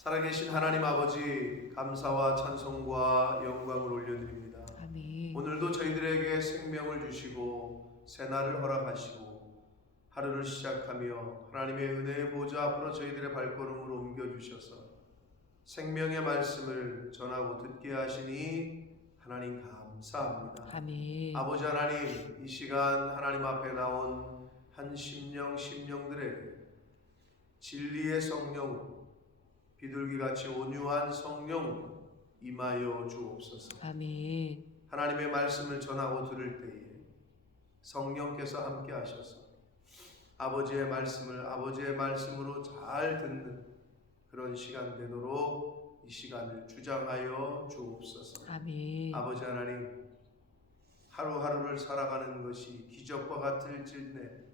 살아계신 하나님 아버지, 감사와 찬송과 영광을 올려드립니다. 아멘. 오늘도 저희들에게 생명을 주시고 새날을 허락하시고 하루를 시작하며 하나님의 은혜의 보좌 앞으로 저희들의 발걸음을 옮겨주셔서 생명의 말씀을 전하고 듣게 하시니 하나님 감사합니다. 아멘. 아버지 하나님, 이 시간 하나님 앞에 나온 한 심령들에게 진리의 성령, 비둘기같이 온유한 성령 임하여 주옵소서. 아멘. 하나님의 말씀을 전하고 들을 때에 성령께서 함께 하셔서 아버지의 말씀을 아버지의 말씀으로 잘 듣는 그런 시간 되도록 이 시간을 주장하여 주옵소서. 아멘. 아버지 하나님, 하루하루를 살아가는 것이 기적과 같을진데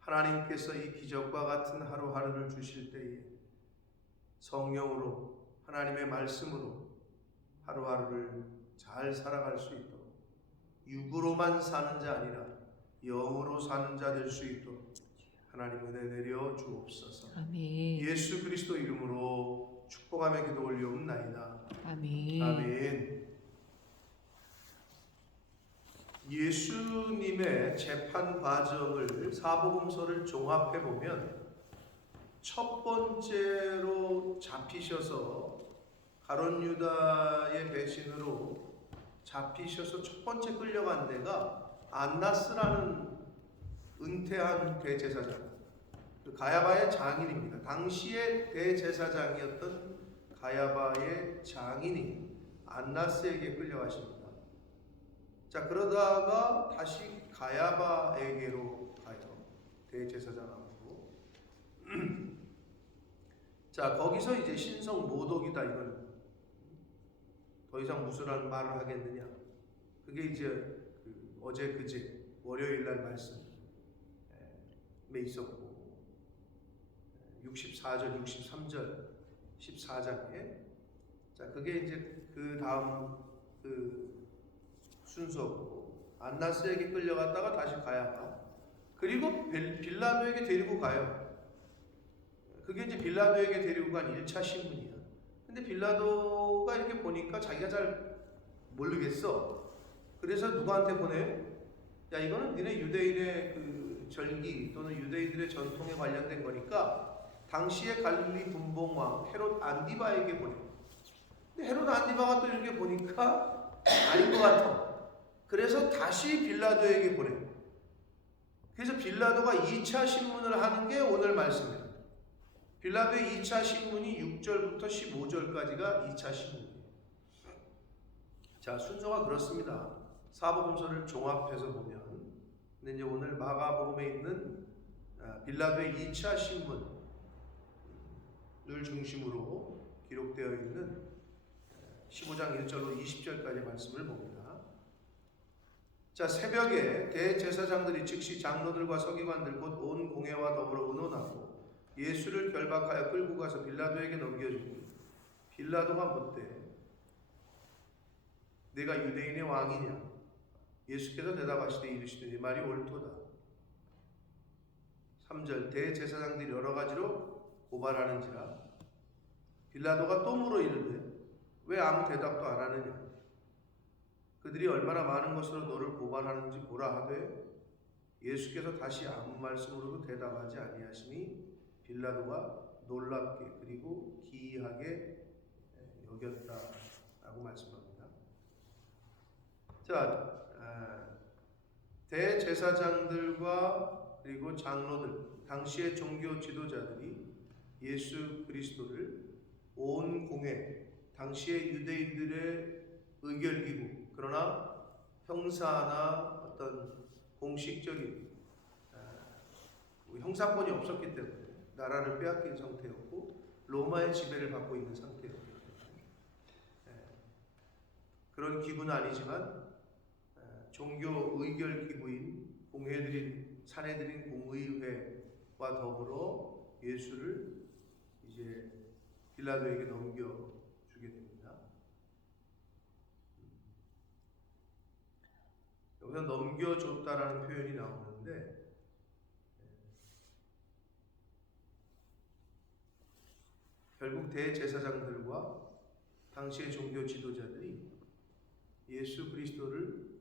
하나님께서 이 기적과 같은 하루하루를 주실 때에 성령으로 하나님의 말씀으로 하루하루를 잘 살아갈 수 있도록 육으로만 사는 자 아니라 영으로 사는 자 될 수 있도록 하나님 은혜 내려 주옵소서. 아멘. 예수 그리스도 이름으로 축복하며 기도 올리옵나이다. 아멘. 아멘. 예수님의 재판 과정을 사복음서를 종합해 보면 첫 번째로 잡히셔서 가룟 유다의 배신으로 잡히셔서 첫 번째 끌려간 데가 안나스라는 은퇴한 대제사장, 그 가야바의 장인입니다. 당시의 대제사장이었던 가야바의 장인이 안나스에게 끌려가십니다. 자, 그러다가 다시 가야바에게로 가요. 대제사장하고. 자, 거기서 이제 신성 모독이다, 이거는. 더 이상 무슨 말을 하겠느냐. 그게 이제 어제 그제 월요일 날 말씀에 있었고 64절, 63절, 14장에 자, 그게 이제 그 다음 그 순서고 안나스에게 끌려갔다가 다시 가야바, 그리고 빌라도에게 데리고 가요. 그게 이제 빌라도에게 데리고 간 1차 신문이야. 근데 빌라도가 이렇게 보니까 자기가 잘 모르겠어. 그래서 누구한테 보내? 야, 이거는 니네 유대인의 그 절기 또는 유대인들의 전통에 관련된 거니까 당시의 갈릴리 분봉왕 헤롯 안디바에게 보내. 근데 헤롯 안디바가 또 이렇게 보니까 아닌 것 같아. 그래서 다시 빌라도에게 보내. 그래서 빌라도가 2차 신문을 하는 게 오늘 말씀이에요. 빌라도의 2차 신문이 6절부터 15절까지가 2차 신문이에요. 자, 순서가 그렇습니다. 사복음서를 종합해서 보면, 근데 이제 오늘 마가복음에 있는 빌라도의 2차 신문을 중심으로 기록되어 있는 15장 1절로 20절까지 말씀을 봅니다. 자, 새벽에 대제사장들이 즉시 장로들과 서기관들 곧 온 공회와 더불어 의논하고 예수를 결박하여 끌고 가서 빌라도에게 넘겨주니 빌라도가 묻되 내가 유대인의 왕이냐? 예수께서 대답하시되 이르시되 네 말이 옳도다. 3절 대제사장들이 여러 가지로 고발하는지라 빌라도가 또 물어 이르되 왜 아무 대답도 안 하느냐? 그들이 얼마나 많은 것으로 너를 고발하는지 보라 하되 예수께서 다시 아무 말씀으로도 대답하지 아니하시니 빌라도가 놀랍게 그리고 기이하게 여겼다라고 말씀합니다. 자, 대제사장들과 그리고 장로들, 당시의 종교 지도자들이 예수 그리스도를 온 공회, 당시의 유대인들의 의결기구, 그러나 형사나 어떤 공식적인 형사권이 없었기 때문에 나라를 빼앗긴 상태였고 로마의 지배를 받고 있는 상태였기 때문에 그런 기구는 아니지만 종교 의결 기구인 공회들인 사내들인 공의회와 더불어 예수를 이제 빌라도에게 넘겨주게 됩니다. 여기서 넘겨줬다라는 표현이 나오는데 결국 대제사장들과 당시의 종교 지도자들이 예수 그리스도를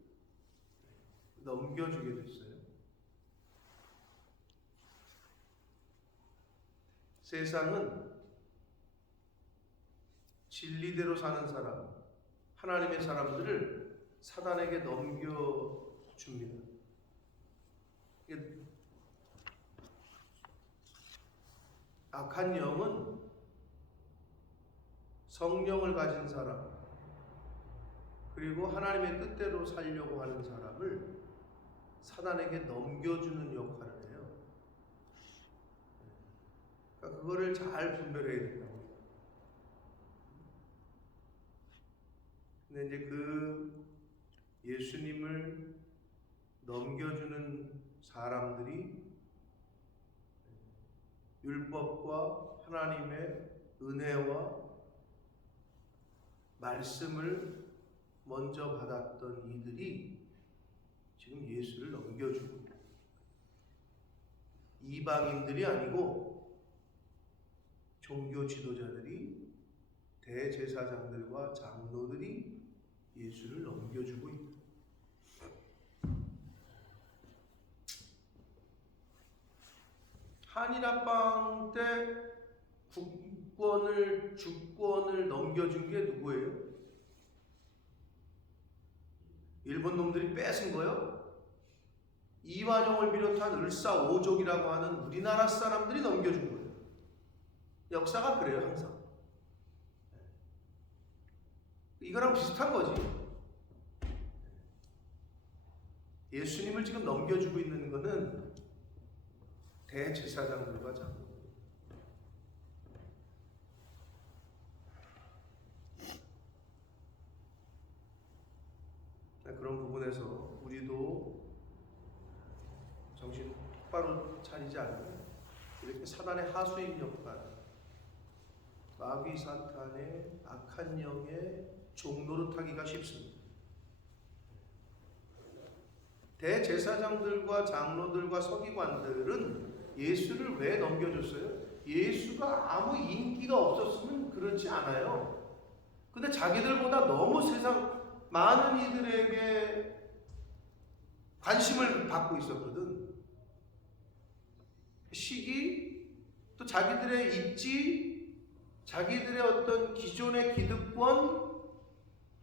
넘겨주게 됐어요. 세상은 진리대로 사는 사람, 하나님의 사람들을 사단에게 넘겨줍니다. 악한 영은 성령을 가진 사람, 그리고 하나님의 뜻대로 살려고 하는 사람을 사단에게 넘겨주는 역할을 해요. 그러니까 그거를 잘 분별해야 된다고. 근데 이제 그 예수님을 넘겨주는 사람들이 율법과 하나님의 은혜와 말씀을 먼저 받았던 이들이 지금 예수를 넘겨주고 있다. 이방인들이 아니고 종교 지도자들이, 대제사장들과 장로들이 예수를 넘겨주고 있다. 한일합방 때 주권을 넘겨준 게 누구예요? 일본 놈들이 뺏은 거요? 이완용을 비롯한 을사오족이라고 하는 우리나라 사람들이 넘겨준 거예요. 역사가 그래요, 항상. 이거랑 비슷한 거지. 예수님을 지금 넘겨주고 있는 거는 대제사장들과 장로. 그런 부분에서 우리도 정신 똑바로 차리지 않으면 이렇게 사단의 하수인 역할, 마귀 사탄의 악한 영의 종노릇하기가 쉽습니다. 대제사장들과 장로들과 서기관들은 예수를 왜 넘겨줬어요? 예수가 아무 인기가 없었으면 그렇지 않아요. 근데 자기들보다 너무 세상 많은 이들에게 관심을 받고 있었거든. 시기, 또 자기들의 입지, 자기들의 어떤 기존의 기득권,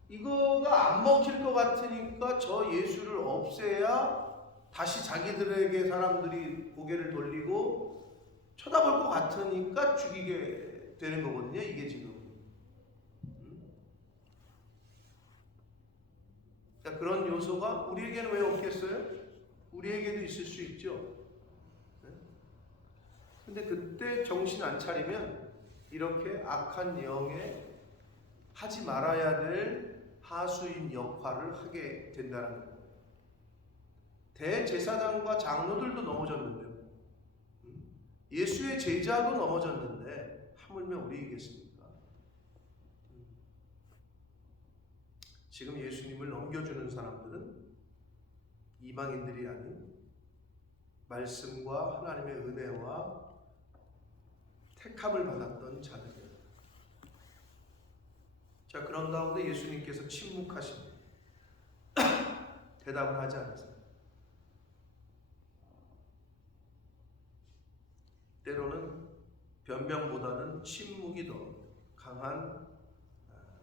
이거가 안 먹힐 것 같으니까 저 예수를 없애야 다시 자기들에게 사람들이 고개를 돌리고 쳐다볼 것 같으니까 죽이게 되는 거거든요, 이게 지금. 그러니까 그런 요소가 우리에게는 왜 없겠어요? 우리에게도 있을 수 있죠. 근데 그때 정신 안 차리면 이렇게 악한 영에 하지 말아야 될 하수인 역할을 하게 된다는 거예요. 대제사장과 장로들도 넘어졌는데요. 예수의 제자도 넘어졌는데 하물며 우리이겠습니까? 지금 예수님을 넘겨주는 사람들은 이방인들이 아닌 말씀과 하나님의 은혜와 택함을 받았던 자들이에요. 자, 그런 가운데 예수님께서 침묵하십니다. 대답을 하지 않으세요. 때로는 변명보다는 침묵이 더 강한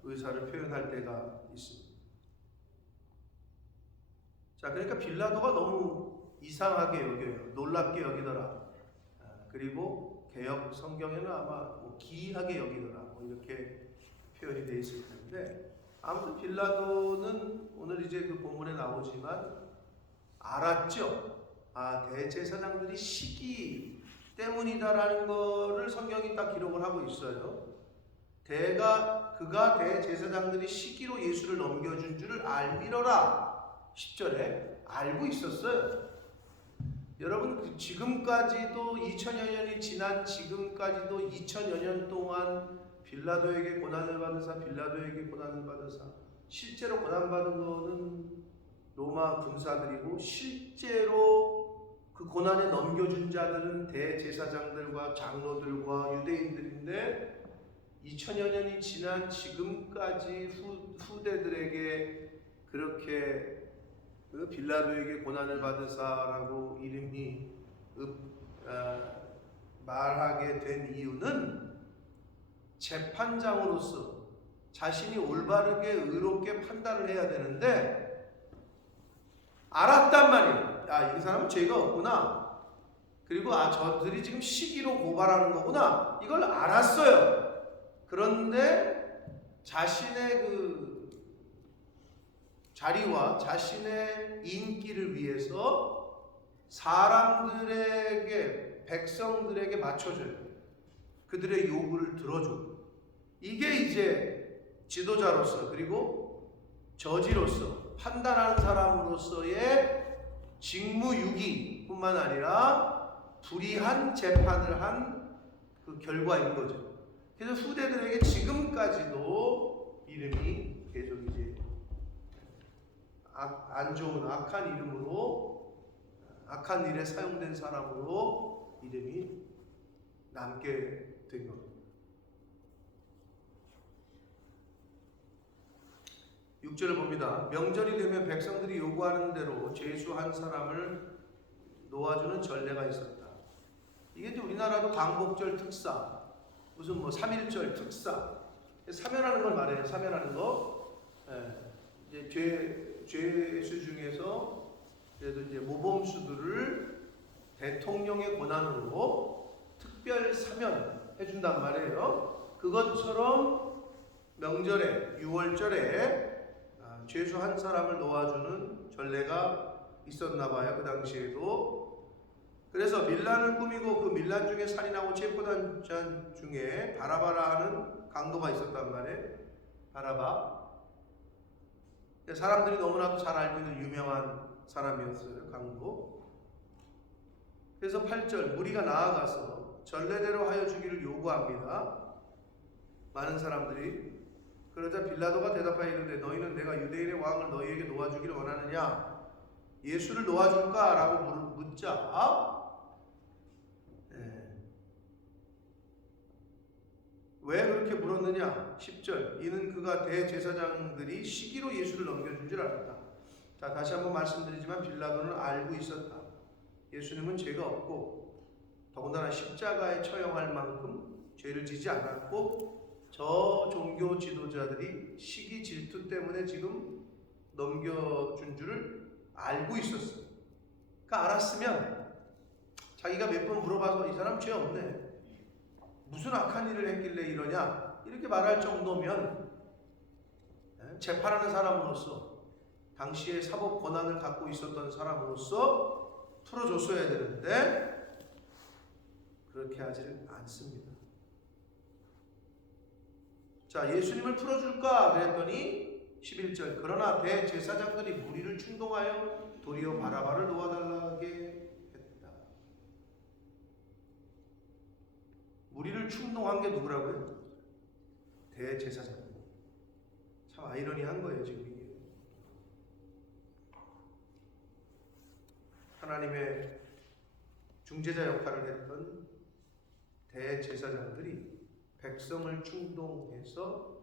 의사를 표현할 때가 있습니다. 자, 그러니까 빌라도가 너무 이상하게 여겨요. 놀랍게 여기더라. 그리고 개역 성경에는 아마 기이하게 여기더라. 이렇게 표현이 되어 있을 텐데, 아무튼 빌라도는 오늘 이제 그 본문에 나오지만 알았죠. 대제사장들이 시기 때문이다라는 거를 성경이 딱 기록을 하고 있어요. 그가 대제사장들이 시기로 예수를 넘겨준 줄을 알미러라. 10절에 알고 있었어요. 여러분, 지금까지도 2000여 년이 지난 지금까지도 2000여 년 동안 빌라도에게 고난을 받으사 빌라도에게 고난을 받으사 실제로 고난받은 거는 로마 군사들이고 실제로 그 고난에 넘겨준 자들은 대제사장들과 장로들과 유대인들인데 2000여 년이 지난 지금까지 후대들에게 그렇게 빌라도에게 고난을 받으사라고 이름이 말하게 된 이유는 재판장으로서 자신이 올바르게 의롭게 판단을 해야 되는데 알았단 말이에요. 이 사람은 죄가 없구나. 그리고 저들이 지금 시기로 고발하는 거구나. 이걸 알았어요. 그런데 자신의 그 자리와 자신의 인기를 위해서 사람들에게, 백성들에게 맞춰줘요. 그들의 요구를 들어줘요. 이게 이제 지도자로서 그리고 저지로서 판단하는 사람으로서의 직무유기뿐만 아니라 불의한 재판을 한 그 결과인 거죠. 그래서 후대들에게 지금까지도 이름이 계속 이제 안 좋은 악한 이름으로, 악한 일에 사용된 사람으로 이름이 남게 된 겁니다. 6절을 봅니다. 명절이 되면 백성들이 요구하는 대로 죄수한 사람을 놓아주는 전례가 있었다. 이게 이제 우리나라도 광복절 특사, 무슨 뭐 3.1절 특사, 사면하는 걸 말해요. 사면하는 거. 이제 죄수 중에서 그래도 이제 모범수들을 대통령의 권한으로 특별 사면해 준단 말이에요. 그것처럼 명절에 6월절에 죄수 한 사람을 놓아주는 전례가 있었나 봐요. 그 당시에도. 그래서 밀란을 꾸미고 그 밀란 중에 살인하고 체포단 중에 바라바라 하는 강도가 있었단 말이에요. 바라바. 사람들이 너무나도 잘 알고 있는 유명한 사람이었어요. 강도. 그래서 8절 무리가 나아가서 전례대로 하여 주기를 요구합니다. 많은 사람들이. 그러자 빌라도가 대답하여 이르되 너희는 내가 유대인의 왕을 너희에게 놓아주기를 원하느냐? 예수를 놓아줄까? 라고 묻자 왜 그렇게 물었느냐? 10절 이는 그가 대제사장들이 시기로 예수를 넘겨준 줄 알았다. 자, 다시 한번 말씀드리지만 빌라도는 알고 있었다. 예수님은 죄가 없고 더군다나 십자가에 처형할 만큼 죄를 지지 않았고 저 종교 지도자들이 시기 질투 때문에 지금 넘겨준 줄을 알고 있었어요. 그러니까 알았으면 자기가 몇 번 물어봐서 이 사람 죄 없네, 무슨 악한 일을 했길래 이러냐, 이렇게 말할 정도면 재판하는 사람으로서 당시에 사법 권한을 갖고 있었던 사람으로서 풀어줬어야 되는데 그렇게 하지를 않습니다. 자, 예수님을 풀어줄까 그랬더니 11절 그러나 대제사장들이 무리를 충동하여 도리어 바라바를 놓아달라게 했다. 무리를 충동한 게 누구라고요? 대제사장. 참 아이러니한 거예요 지금 이게. 하나님의 중재자 역할을 했던 대제사장들이 백성을 충동해서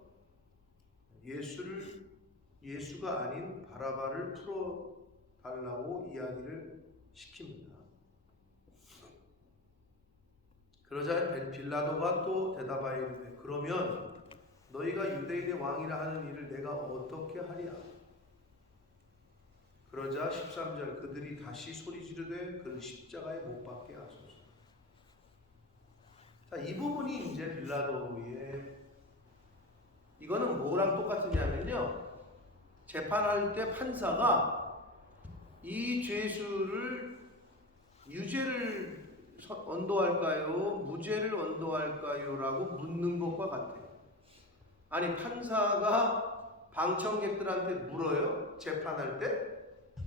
예수가 아닌 바라바를 풀어달라고 이야기를 시킵니다. 그러자 빌라도가 또 대답하여 이르되 그러면 너희가 유대인의 왕이라 하는 일을 내가 어떻게 하랴? 그러자 13절 그들이 다시 소리 지르되 그를 십자가에 못 박게 하소서. 자, 이 부분이 이제 빌라도의, 이거는 뭐랑 똑같으냐면요, 재판할 때 판사가 이 죄수를 유죄를 언도할까요? 무죄를 언도할까요? 라고 묻는 것과 같아요. 아니, 판사가 방청객들한테 물어요? 재판할 때?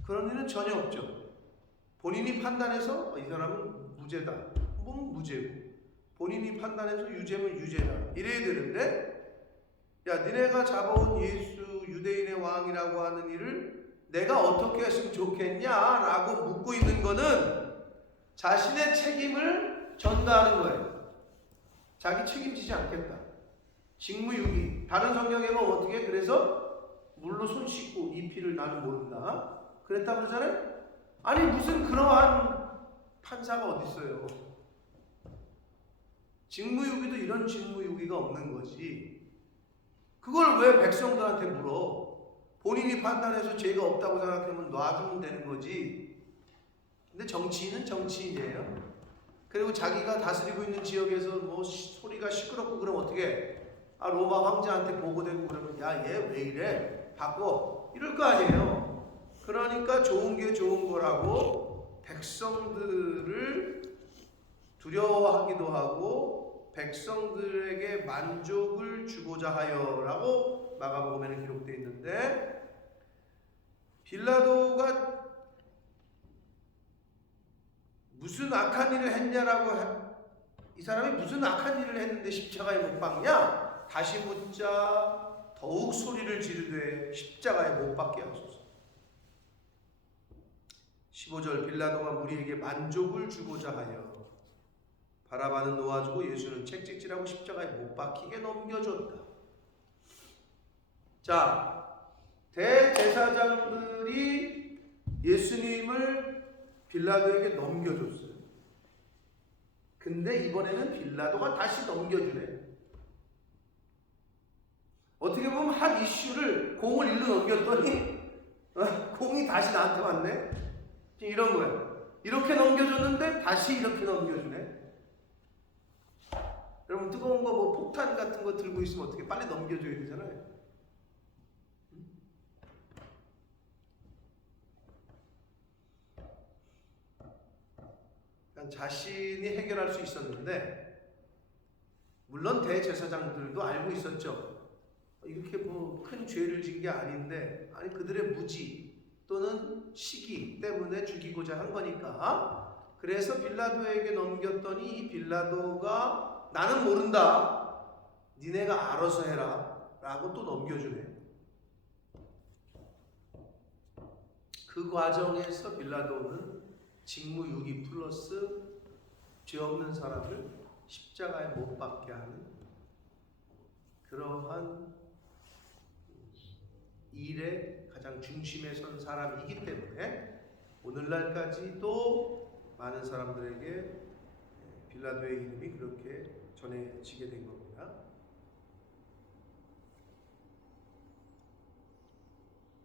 그런 일은 전혀 없죠. 본인이 판단해서 이 사람은 무죄다, 그럼 무죄고, 본인이 판단해서 유죄면 유죄다, 이래야 되는데, 야, 니네가 잡아온 예수 유대인의 왕이라고 하는 일을 내가 어떻게 했으면 좋겠냐? 라고 묻고 있는 거는 자신의 책임을 전가하는 거예요. 자기 책임지지 않겠다. 직무유기. 다른 성경에 보면 어떻게? 그래서 물로 손 씻고 이 피를 나는 모른다. 그랬다 그러잖아요. 아니 무슨 그러한 판사가 어디 있어요? 직무유기도 이런 직무유기가 없는 거지. 그걸 왜 백성들한테 물어? 본인이 판단해서 죄가 없다고 생각하면 놔주면 되는 거지. 근데 정치인은 정치인이에요. 그리고 자기가 다스리고 있는 지역에서 뭐 소리가 시끄럽고 그러면 어떻게? 로마 황제한테 보고되고 그러면 야, 얘 왜 이래? 바꿔. 이럴 거 아니에요. 그러니까 좋은 게 좋은 거라고 백성들을 두려워하기도 하고 백성들에게 만족을 주고자 하여라고 마가복음에는 기록되어 있는데, 빌라도가 무슨 악한 일을 했냐라고, 이 사람이 무슨 악한 일을 했는데 십자가에 못 박냐? 다시 묻자 더욱 소리를 지르되 십자가에 못 박게 하소서. 15절, 빌라도가 무리에게 만족을 주고자 하여 바라바는 놓아주고 예수는 책찍질하고 십자가에 못 박히게 넘겨줬다. 자, 대제사장들이 예수님을 빌라도에게 넘겨줬어요. 근데 이번에는 빌라도가 다시 넘겨주네. 어떻게 보면 한 이슈를 공을 일로 넘겼더니 공이 다시 나한테 왔네. 이런 거예요. 이렇게 넘겨줬는데 다시 이렇게 넘겨주네. 여러분 뜨거운 거 뭐 폭탄 같은 거 들고 있으면 어떻게 빨리 넘겨줘야 되잖아요. 그러니까 자신이 해결할 수 있었는데, 물론 대제사장들도 알고 있었죠. 이렇게 뭐 큰 죄를 진 게 아닌데, 아니 그들의 무지 또는 시기 때문에 죽이고자 한 거니까. 그래서 빌라도에게 넘겼더니 이 빌라도가 나는 모른다, 니네가 알아서 해라 라고 또 넘겨주네. 그 과정에서 빌라도는 직무유기 플러스 죄 없는 사람을 십자가에 못 박게 하는 그러한 일의 가장 중심에 선 사람이기 때문에 오늘날까지도 많은 사람들에게 빌라도의 이름이 그렇게 전해지게 된 겁니다.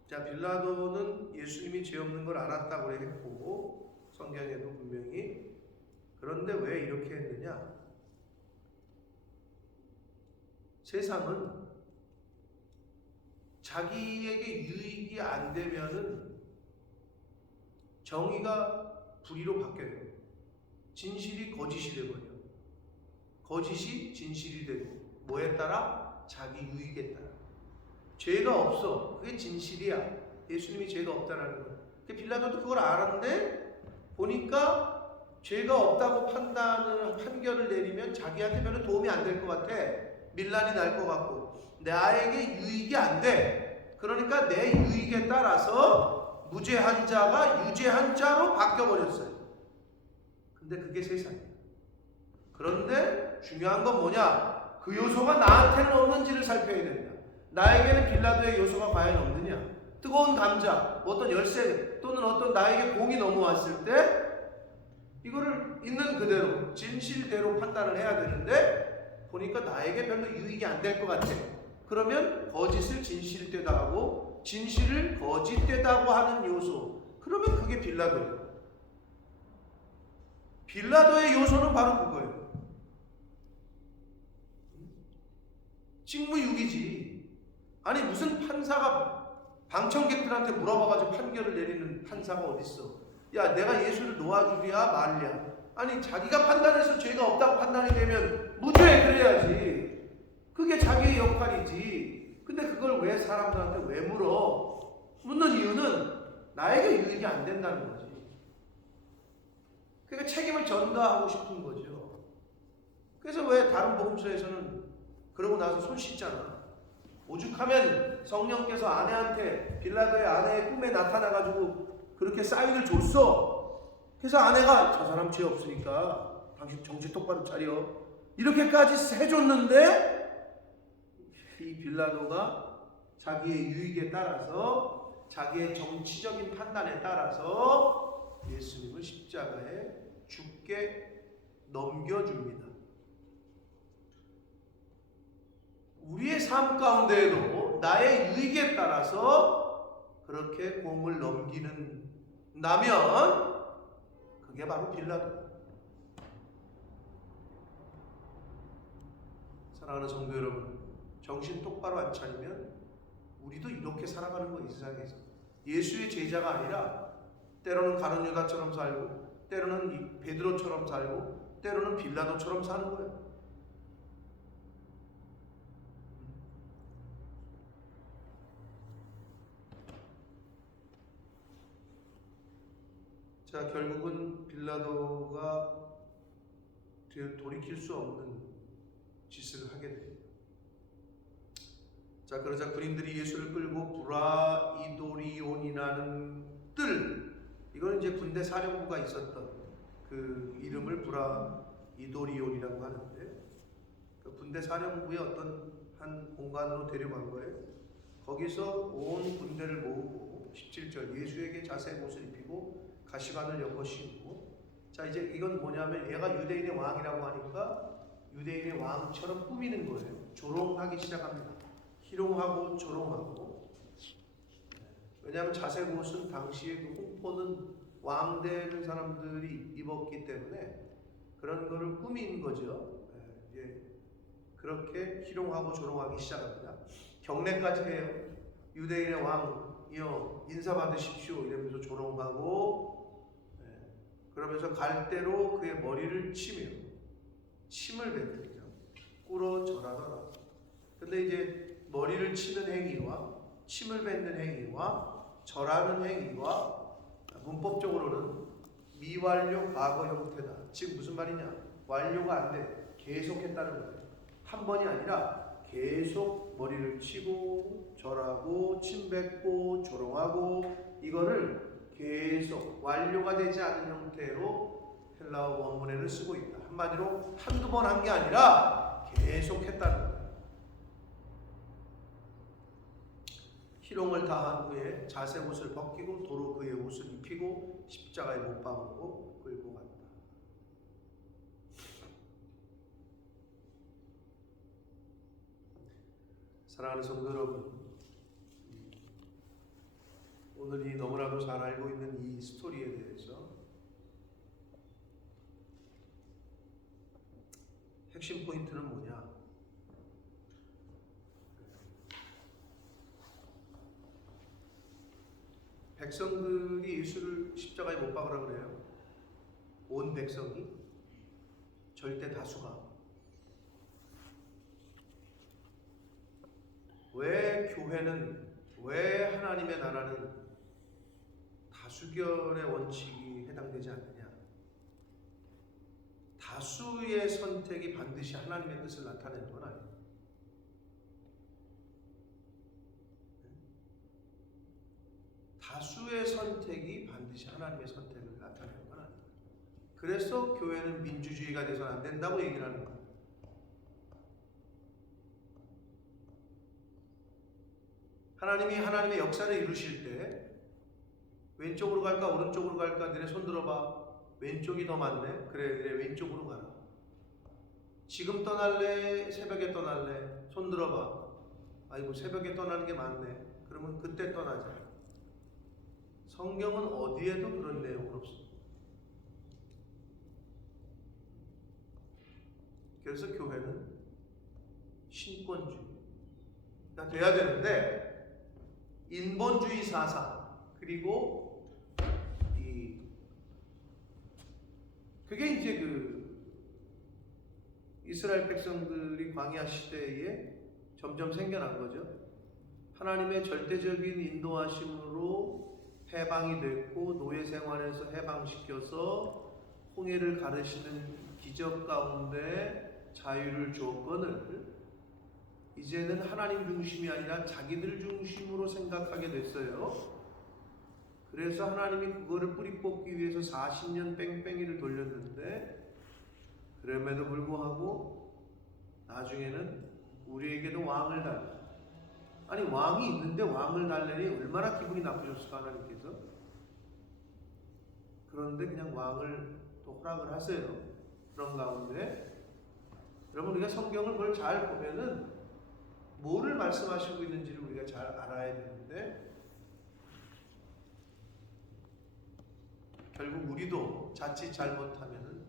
자, 빌라도는 예수님이 죄 없는 걸 알았다고 했고 성경에도 분명히. 그런데 왜 이렇게 했느냐? 세상은 자기에게 유익이 안 되면은 정의가 불의로 바뀌어요. 진실이 거짓이 되거든요. 거짓이 진실이 되고, 뭐에 따라? 자기 유익에 따라. 죄가 없어. 그게 진실이야. 예수님이 죄가 없다라는 거예요. 빌라도도 그걸 알았는데 보니까 죄가 없다고 판결을 내리면 자기한테 별로 도움이 안 될 것 같아. 밀란이 날 것 같고 나에게 유익이 안 돼. 그러니까 내 유익에 따라서 무죄한 자가 유죄한 자로 바뀌어버렸어요. 근데 그게 세상이에요. 그런데 중요한 건 뭐냐? 그 요소가 나한테는 없는지를 살펴야 된다. 나에게는 빌라도의 요소가 과연 없느냐? 뜨거운 감자, 어떤 열쇠 또는 어떤 나에게 공이 넘어왔을 때 이거를 있는 그대로 진실대로 판단을 해야 되는데 보니까 나에게 별로 유익이 안 될 것 같아. 그러면 거짓을 진실되다 하고 진실을 거짓되다고 하는 요소, 그러면 그게 빌라도예요. 빌라도의 요소는 바로 그거예요. 직무유기지. 아니 무슨 판사가 방청객들한테 물어봐가지고 판결을 내리는 판사가 어딨어. 야, 내가 예수를 놓아주랴 말랴. 아니 자기가 판단해서 죄가 없다고 판단이 되면 무죄 그래야지. 그게 자기의 역할이지. 근데 그걸 왜 사람들한테 왜 물어? 묻는 이유는 나에게 유익이 안 된다는 거지. 그러니까 책임을 전가하고 싶은 거죠. 그래서 왜 다른 복음서에서는 그러고 나서 손 씻잖아. 오죽하면 성령께서 아내한테, 빌라도의 아내의 꿈에 나타나가지고 그렇게 사인을 줬어. 그래서 아내가 저 사람 죄 없으니까 당신 정신 똑바로 차려, 이렇게까지 해줬는데 이 빌라도가 자기의 유익에 따라서 자기의 정치적인 판단에 따라서 예수님을 십자가에 죽게 넘겨줍니다. 우리의 삶 가운데에도 나의 유익에 따라서 그렇게 공을 넘기는다면 그게 바로 빌라도. 사랑하는 성도 여러분, 정신 똑바로 안 차리면 우리도 이렇게 살아가는 거, 이 세상에서. 예수의 제자가 아니라 때로는 가룟 유다처럼 살고, 때로는 베드로처럼 살고, 때로는 빌라도처럼 사는 거예요. 자, 결국은 빌라도가 돌이킬 수 없는 짓을 하게 됩니다. 자, 그러자 군인들이 예수를 끌고 브라이도리온이라는 뜰, 이거는 이제 군대 사령부가 있었던 그 이름을 브라이도리온이라고 하는데, 그 군대 사령부의 어떤 한 공간으로 데려간 거예요. 거기서 온 군대를 모으고 17절 예수에게 자색 옷을 입히고 가시관을 엮어 씌우고, 자, 이제 이건 뭐냐면 얘가 유대인의 왕이라고 하니까 유대인의 왕처럼 꾸미는 거예요. 조롱하기 시작합니다. 희롱하고 조롱하고. 왜냐하면 자색 옷은 당시에 그 홍포는 왕 되는 사람들이 입었기 때문에 그런 거를 꾸민 거죠. 예, 그렇게 희롱하고 조롱하기 시작합니다. 경례까지 해요. 유대인의 왕이여 인사받으십시오 이러면서 조롱하고, 그러면서 갈대로 그의 머리를 치며 침을 뱉으며 꿇어 절하더라. 근데 이제 머리를 치는 행위와 침을 뱉는 행위와 절하는 행위와 문법적으로는 미완료 과거 형태다. 즉 무슨 말이냐? 완료가 안 돼. 계속했다는 거예요. 한 번이 아니라 계속 머리를 치고 절하고 침 뱉고 조롱하고, 이거를 계속 완료가 되지 않은 형태로 헬라어 원문에는 쓰고 있다. 한마디로 한두 번 한 게 아니라 계속 했다는 거예요. 희롱을 다한 후에 자색 옷을 벗기고 도로 그의 옷을 입히고 십자가에 못 박고 끌고 갔다. 사랑하는 성도 여러분, 오늘 이 너무나도 잘 알고 있는 이 스토리에 대해서 핵심 포인트는 뭐냐? 백성들이 예수를 십자가에 못 박으라 그래요. 온 백성이, 절대 다수가. 왜 교회는, 왜 하나님의 나라는 다수결의 원칙이 해당되지 않느냐? 다수의 선택이 반드시 하나님의 뜻을 나타내는 건 아니에요. 다수의 선택이 반드시 하나님의 선택을 나타내는 건 아니에요. 그래서 교회는 민주주의가 돼서는 안 된다고 얘기를 하는 거예요. 하나님이 하나님의 역사를 이루실 때 왼쪽으로 갈까 오른쪽으로 갈까? 너네 손 들어봐. 왼쪽이 더 많네. 그래 왼쪽으로 가라. 지금 떠날래? 새벽에 떠날래? 손 들어봐. 아이고 새벽에 떠나는 게 많네. 그러면 그때 떠나자. 성경은 어디에도 그런 내용은 없습니다. 그래서 교회는 신권주의가 돼야 되는데, 인본주의 사상, 그리고 그게 이제 그 이스라엘 백성들이 광야 시대에 점점 생겨난 거죠. 하나님의 절대적인 인도하심으로 해방이 됐고, 노예 생활에서 해방시켜서 홍해를 가르시는 기적 가운데 자유를 주었거늘 이제는 하나님 중심이 아니라 자기들 중심으로 생각하게 됐어요. 그래서 하나님이 그거를 뿌리 뽑기 위해서 40년 뺑뺑이를 돌렸는데, 그럼에도 불구하고 나중에는 우리에게도 왕을 달라. 아니 왕이 있는데 왕을 달래니 얼마나 기분이 나쁘셨을까 하나님께서. 그런데 그냥 왕을 또 허락을 하세요. 그런 가운데 여러분 우리가 성경을 그걸 잘 보면은 뭐를 말씀하시고 있는지를 우리가 잘 알아야 되는데 결국 우리도 자칫 잘못하면은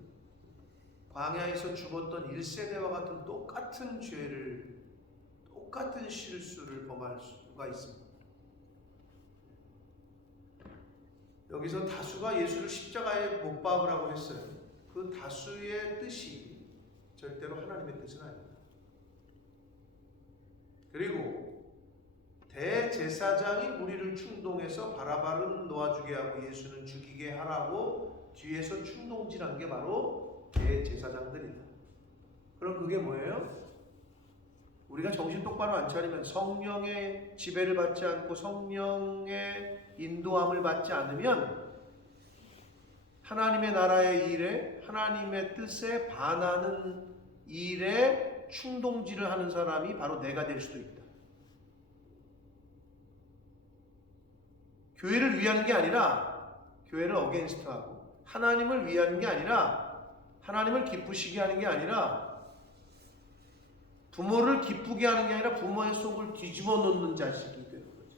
광야에서 죽었던 1세대와 같은 똑같은 죄를, 똑같은 실수를 범할 수가 있습니다. 여기서 다수가 예수를 십자가에 못 박으라고 했어요. 그 다수의 뜻이 절대로 하나님의 뜻은 아닙니다. 그리고 대제사장이 무리를 충동해서 바라바를 놓아주게 하고 예수는 죽이게 하라고 뒤에서 충동질한 게 바로 대제사장들이다. 그럼 그게 뭐예요? 우리가 정신 똑바로 안 차리면, 성령의 지배를 받지 않고 성령의 인도함을 받지 않으면 하나님의 나라의 일에, 하나님의 뜻에 반하는 일에 충동질을 하는 사람이 바로 내가 될 수도 있다. 교회를 위하는 게 아니라 교회를 어게인스트하고, 하나님을 위하는 게 아니라 하나님을 기쁘시게 하는 게 아니라, 부모를 기쁘게 하는 게 아니라 부모의 속을 뒤집어 놓는 자식이 되는 거지.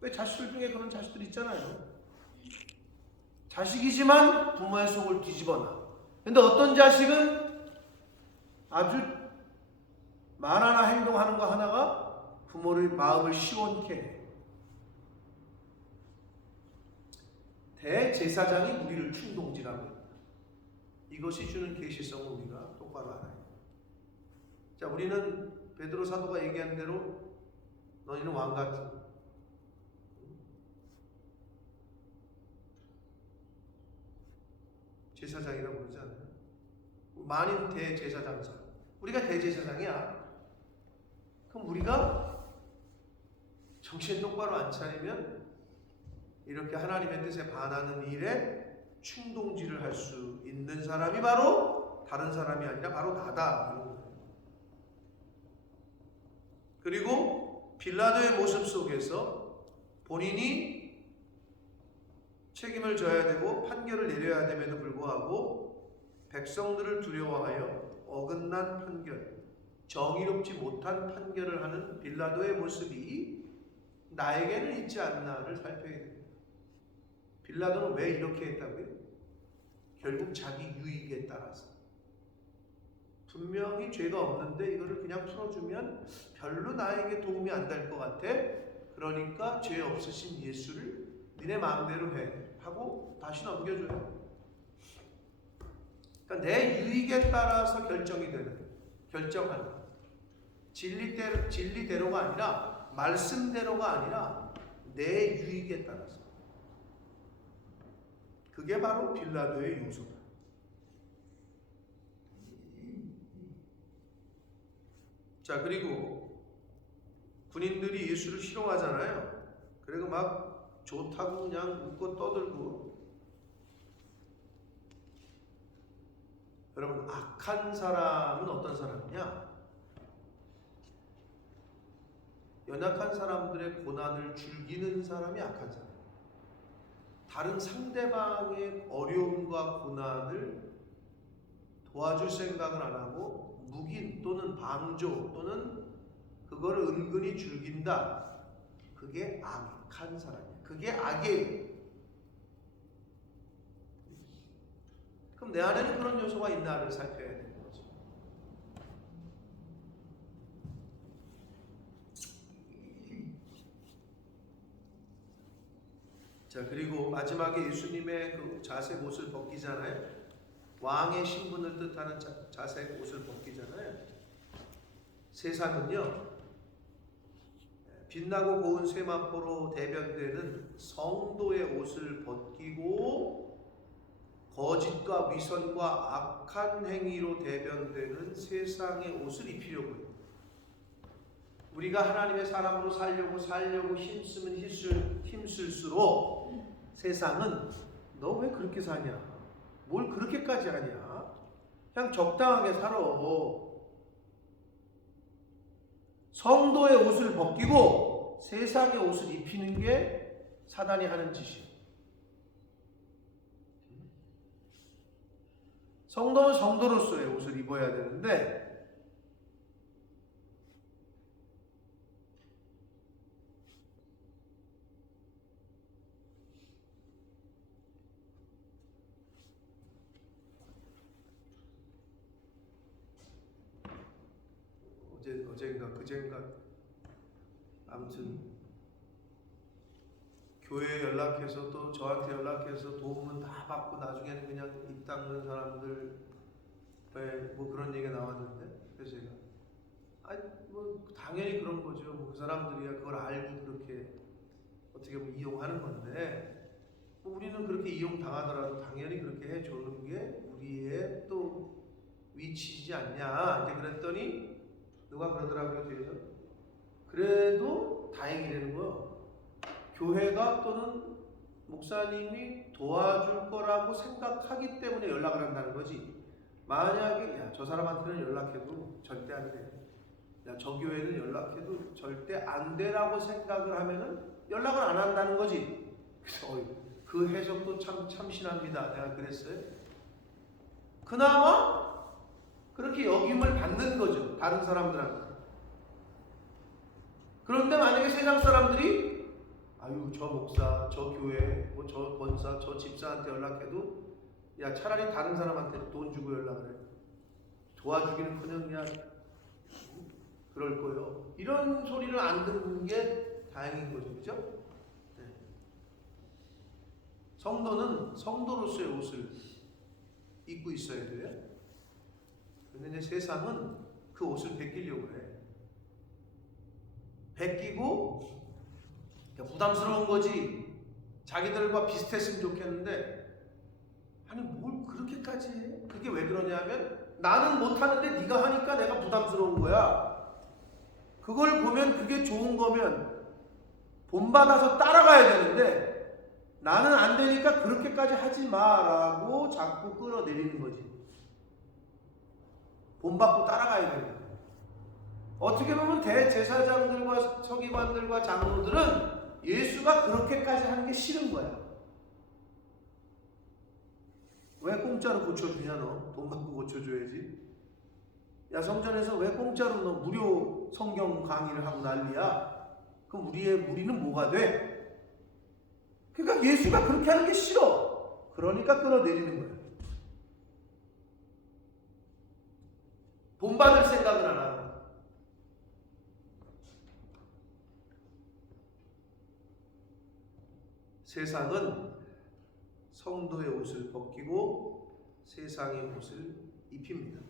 왜 자식들 중에 그런 자식들 있잖아요. 자식이지만 부모의 속을 뒤집어 놔. 근데 어떤 자식은 아주 말 하나 행동하는 거 하나가 부모의 마음을 시원케 해. 대제사장이 우리를 충동질하고 있다. 이것이 주는 계시성을 우리가 똑바로 알아야 돼. 자, 우리는 베드로 사도가 얘기한 대로 너희는 왕 같은 제사장이라고 그러지 않아요? 만인 대제사장사. 우리가 대제사장이야. 그럼 우리가 정신 똑바로 안 차리면 이렇게 하나님의 뜻에 반하는 일에 충동질을 할 수 있는 사람이 바로 다른 사람이 아니라 바로 나다. 그리고 빌라도의 모습 속에서 본인이 책임을 져야 되고 판결을 내려야 됨에도 불구하고 백성들을 두려워하여 어긋난 판결, 정의롭지 못한 판결을 하는 빌라도의 모습이 나에게는 있지 않나를 살펴야 됩니다. 빌라도는 왜 이렇게 했다고요? 결국 자기 유익에 따라서. 분명히 죄가 없는데 이거를 그냥 풀어주면 별로 나에게 도움이 안 될 것 같아. 그러니까 죄 없으신 예수를 니네 마음대로 해 하고 다시 넘겨줘요. 그러니까 내 유익에 따라서 결정하는 진리대로가 아니라, 말씀대로가 아니라 내 유익에 따라서. 그게 바로 빌라도의 요소다. 자, 그리고 군인들이 예수를 희롱하잖아요. 그리고 막 좋다고 그냥 웃고 떠들고. 여러분, 악한 사람은 어떤 사람이냐? 연약한 사람들의 고난을 즐기는 사람이 악한 사람. 다른 상대방의 어려움과 고난을 도와줄 생각을 안 하고 묵인 또는 방조 또는 그거를 은근히 즐긴다. 그게 악한 사람이에요. 그게 악이에요. 그럼 내 안에는 그런 요소가 있나를 살펴야 되는 거죠. 자, 그리고 마지막에 예수님의 그 자색 옷을 벗기잖아요. 왕의 신분을 뜻하는 자색 옷을 벗기잖아요. 세상은요, 빛나고 고운 쇠마포로 대변되는 성도의 옷을 벗기고 거짓과 위선과 악한 행위로 대변되는 세상의 옷을 입히려고 해요. 우리가 하나님의 사람으로 살려고 힘쓰면 힘쓸수록 세상은 너 왜 그렇게 사냐? 뭘 그렇게까지 하냐? 그냥 적당하게 살아. 성도의 옷을 벗기고 세상의 옷을 입히는 게 사단이 하는 짓이에요. 성도는 성도로서의 옷을 입어야 되는데 어젠가 그젠가 아무튼 교회에 연락해서 또 저한테 연락해서 도움은 다 받고 나중에는 그냥 입 닦는 사람들 뭐 그런 얘기가 나왔는데 그래서 제가 아니 뭐 당연히 그런 거죠. 뭐 그 사람들이야 그걸 알고 그렇게 어떻게 보면 이용하는 건데 뭐 우리는 그렇게 이용 당하더라도 당연히 그렇게 해주는 게 우리의 또 위치이지 않냐 이제 그랬더니 누가 그러더라고요. 뒤에서 그래도 다행이라는 거예요. 교회가 또는 목사님이 도와줄 거라고 생각하기 때문에 연락을 한다는 거지. 만약에 야 저 사람한테는 연락해도 절대 안 돼. 야 저 교회는 연락해도 절대 안 돼라고 생각을 하면은 연락을 안 한다는 거지. 그래서 그 해석도 참 참신합니다. 내가 그랬어요. 그나마 그렇게 역임을 받는 거죠. 다른 사람들한테. 그런데 만약에 세상 사람들이 아유 저 목사, 저 교회, 뭐 저 권사, 저 집사한테 연락해도 야 차라리 다른 사람한테 돈 주고 연락을 해. 도와주기는커녕 그냥 그럴 거예요. 이런 소리를 안 듣는 게 다행인 거죠. 그죠? 네. 성도는 성도로서의 옷을 입고 있어야 돼요. 근데 이제 세상은 그 옷을 벗기려고 해. 벗기고 부담스러운 거지. 자기들과 비슷했으면 좋겠는데 아니 뭘 그렇게까지 해? 그게 왜 그러냐면 나는 못하는데 네가 하니까 내가 부담스러운 거야. 그걸 보면 그게 좋은 거면 본받아서 따라가야 되는데 나는 안 되니까 그렇게까지 하지 마라고 자꾸 끌어내리는 거지. 본받고 따라가야 되는 거야. 어떻게 보면 대제사장들과 서기관들과 장로들은 예수가 그렇게까지 하는 게 싫은 거야. 왜 공짜로 고쳐주냐 너? 돈 받고 고쳐줘야지. 야 성전에서 왜 공짜로 너 무료 성경 강의를 하고 난리야? 그럼 우리는 뭐가 돼? 그러니까 예수가 그렇게 하는 게 싫어. 그러니까 끌어내리는 거야. 본받을 생각을 안 하는 거야. 세상은 성도의 옷을 벗기고 세상의 옷을 입힙니다.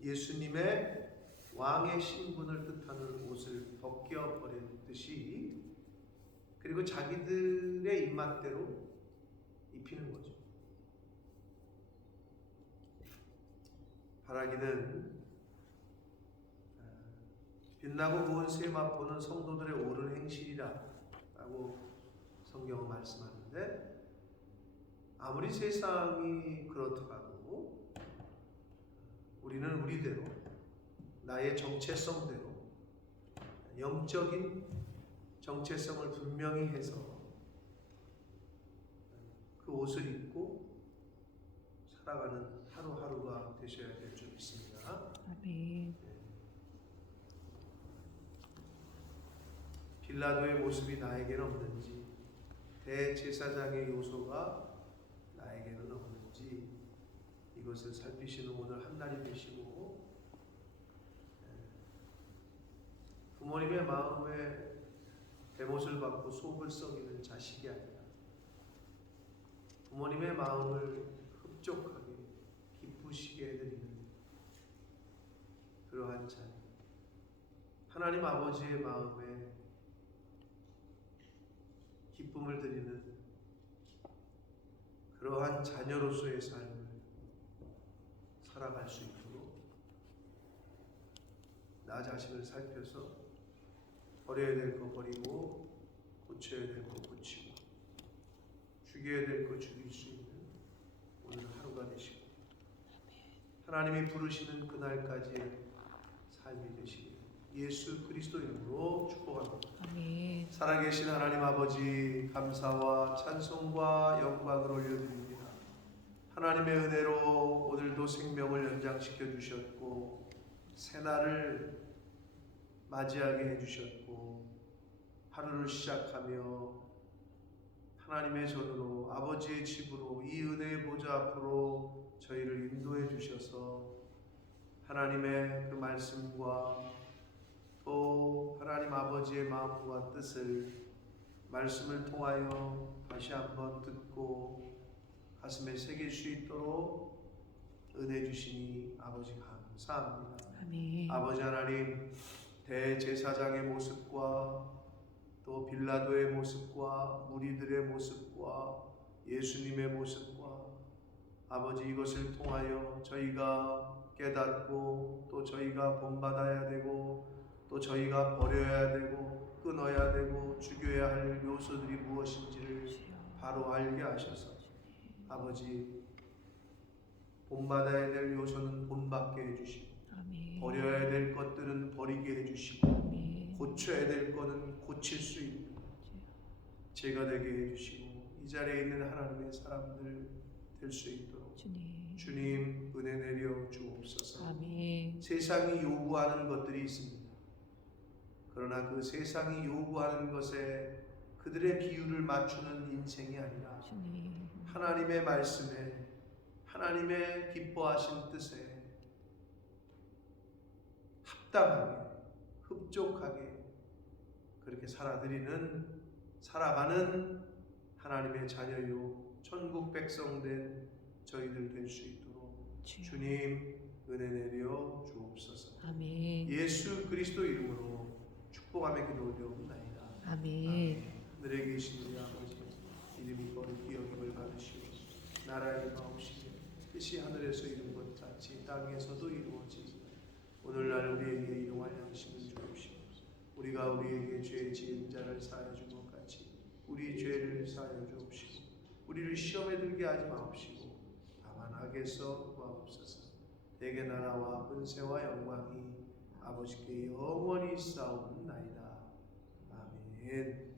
예수님의 왕의 신분을 뜻하는 옷을 벗겨버렸듯이 그리고 자기들의 입맛대로 입히는 거죠. 바라기는 빛나고 고운 세마포는 성도들의 옳은 행실이라 라고 성경은 말씀하는데 아무리 세상이 그렇더라도 우리는 우리대로 나의 정체성대로 영적인 정체성을 분명히 해서 그 옷을 입고 살아가는 하루하루가 되셔야 될 줄 믿습니다. 아멘. 빌라도의 모습이 나에게는 없는지, 대제사장의 요소가 나에게는 없는지 이것을 살피시는 오늘 한날이 되시고 부모님의 마음에 대못을 받고 속을 썩이는 자식이 아니라 부모님의 마음을 흡족하게 기쁘시게 해드리는 그러한 자녀, 하나님 아버지의 마음에 기쁨을 드리는 그러한 자녀로서의 삶을 살아갈 수 있도록 나 자신을 살펴서 버려야 될 거 버리고 고쳐야 될 거 고치고 죽여야 될 거 죽일 수 있는 오늘 하루가 되시고 하나님이 부르시는 그날까지 삶이 되시길 예수 그리스도 이름으로 축복합니다. 아멘. 살아계신 하나님 아버지, 감사와 찬송과 영광을 올려드립니다. 하나님의 은혜로 오늘도 생명을 연장시켜 주셨고 새날을 맞이하게 해주셨고 하루를 시작하며 하나님의 전으로 아버지의 집으로 이 은혜의 보좌 앞으로 저희를 인도해 주셔서 하나님의 그 말씀과 또 하나님 아버지의 마음과 뜻을 말씀을 통하여 다시 한번 듣고 가슴에 새길 수 있도록 은혜 주시니 아버지 감사합니다. 아멘. 아버지 하나님, 대제사장의 모습과 또 빌라도의 모습과 무리들의 모습과 예수님의 모습과 아버지 이것을 통하여 저희가 깨닫고 또 저희가 본받아야 되고 또 저희가 버려야 되고 끊어야 되고 죽여야 할 요소들이 무엇인지를 바로 알게 하셔서 아버지 본받아야 될 요소는 본받게 해주시고 아멘. 버려야 될 것들은 버리게 해주시고 아멘. 고쳐야 될 것은 고칠 수 있는 제가 되게 해주시고 이 자리에 있는 하나님의 사람들 될 수 있도록 주님 은혜 내려 주옵소서. 아멘. 세상이 요구하는 것들이 있습니다. 그러나 그 세상이 요구하는 것에 그들의 비율을 맞추는 인생이 아니라 주님. 하나님의 말씀에 하나님의 기뻐하신 뜻에 합당하게 흡족하게 그렇게 살아가는 하나님의 자녀요 천국 백성 된 저희들 될 수 있도록 주님 은혜 내려 주옵소서. 아멘. 예수 그리스도 이름으로 축복하며 기도드리옵나이다. 아멘. 하늘에 계신 우리 아버지 이름이 거룩히 여김을 받으시고 나라의 마옵시며 뜻이 하늘에서 이룬 것 같이 땅에서도 이루어지리라. 오늘날 우리에게 일용할 양식을 주옵시고 우리가 우리에게 죄 지은 자를 사하여 준 것 같이 우리 죄를 사하여 주옵시고 우리를 시험에 들게 하지 마옵시고 다만 악에서 구하옵소서. 대개 나라와 권세와 영광이 아버지께 영원히 있사옵나이다. 아멘.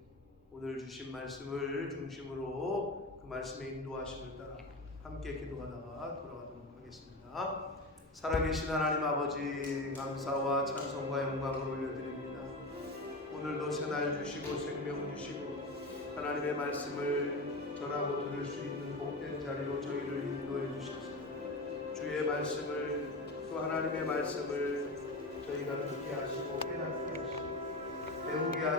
오늘 주신 말씀을 중심으로 그 말씀의 인도하심을 따라 함께 기도하다가 돌아가도록 하겠습니다. 살아계신 하나님 아버지, 감사와 찬송과 영광을 올려드립니다. 오늘도 새날 주시고 생명 주시고 하나님의 말씀을 전하고 들을 수 있는 복된 자리로 저희를 인도해 주셔서 주의 말씀을 또 하나님의 말씀을 저희가 듣게 하시고